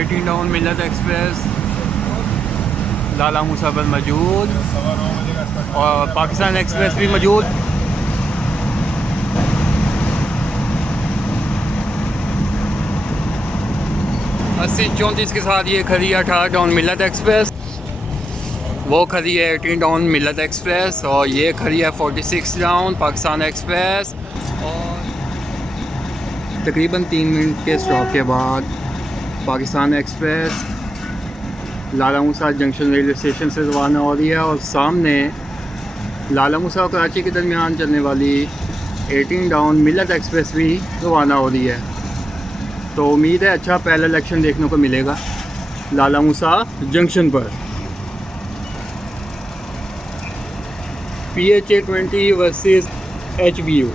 18 down मिल्लत express लालामुसा पर मौजूद और पाकिस्तान एक्सप्रेस भी मौजूद। 80-34 के साथ ये खड़ी है 18 डाउन मिल्लत एक्सप्रेस, वो खड़ी है 18 डाउन मिल्लत एक्सप्रेस और ये खड़ी है 46 डाउन पाकिस्तान एक्सप्रेस। और तकरीबन 3 मिनट के स्टॉप के बाद Pakistan express Lalamusa junction railway station से रवाना हो रही है और सामने लालामुसा और कराची के दरमियान चलने वाली 18 डाउन मिल्लत एक्सप्रेस भी रवाना हो रही है। तो उम्मीद है अच्छा पैरेलल एक्शन देखने को मिलेगा लालामुसा जंक्शन पर। PHA 20 versus HBU।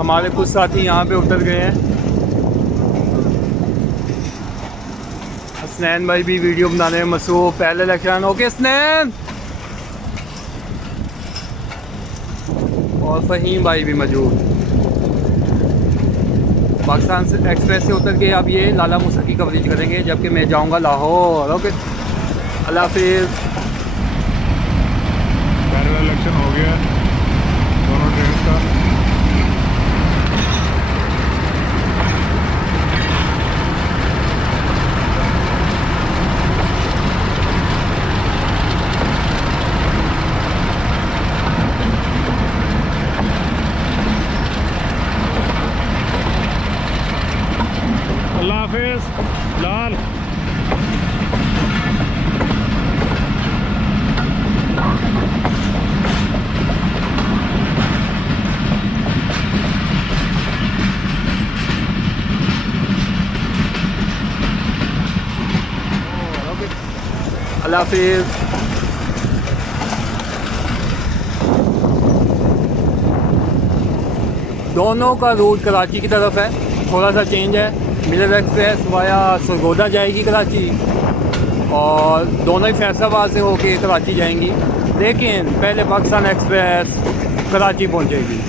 हमारे कुछ साथी यहाँ पे उतर गए हैं। स्नैन भाई भी वीडियो बनाने में मसरूफ, पैरेलल एक्शन। ओके स्नैन। और फ़हीम भाई भी मौजूद। पाकिस्तान एक्सप्रेस से उतर के अब ये लालामुसा की कवरेज करेंगे, जबकि मैं जाऊँगा लाहौर। ओके अल्लाह हाफिज़। पैरेलल एक्शन हो गया दोनों ट्रेन का। अल्लाह हाफिज़ लाल। अल्लाह हाफिज़। दोनों का रूट कराची की तरफ है, थोड़ा सा चेंज है। मिल्लत एक्सप्रेस वाया सरगोदा जाएगी कराची और दोनों ही फैसलाबाद से होके कराची जाएंगी, लेकिन पहले पाकिस्तान एक्सप्रेस कराची पहुंचेगी।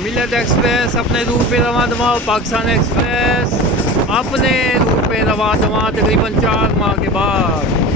मिल्लत एक्सप्रेस अपने रूट पे रवां दवा, पाकिस्तान एक्सप्रेस अपने रूट पे रवां दवा तकरीबन 4 माह के बाद।